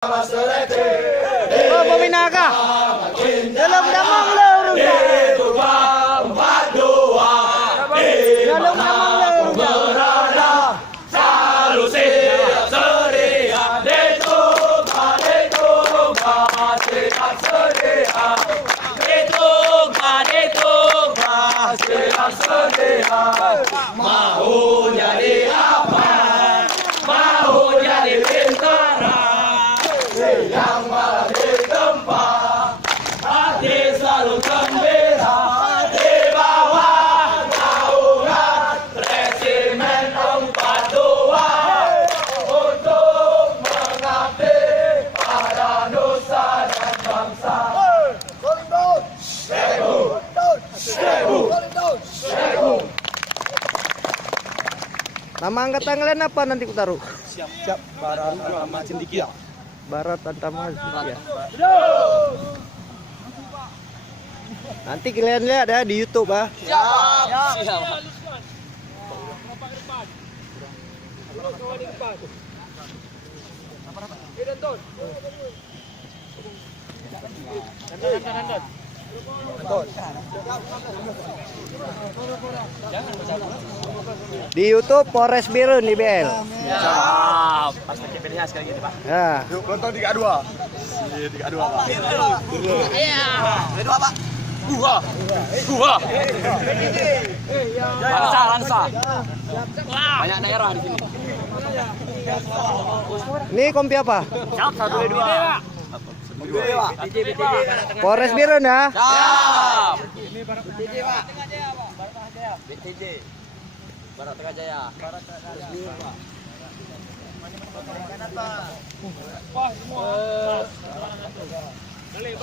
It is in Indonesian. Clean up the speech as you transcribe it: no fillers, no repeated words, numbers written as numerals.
Oh, peminaga. Dalam damang lorong. Dalam damang lorong. Mau jadi apa? Mau jadi bintara yang malah di tempat hati selalu gembira di bawah naungan Resimen 42 untuk mengabdi pada nusa dan bangsa. Nama angkatan kalian apa nanti ku taruh? Siap Barat sama Cendikia. Barat Antama ya. Nanti kalian lihat ya di YouTube ah. Siap. Di YouTube Polres Birun di BL. Siap. Pasti CPD-nya sekali gitu, Pak. Ya. Yuk nonton 32. Iya 32 Pak. Iya. 32, Pak. Gua. Lansa. Banyak daerah di sini. Ini kompi apa? Siap 122. Polres Birun ya. Siap. BTJ. Barat Tengah Jaya. Balik.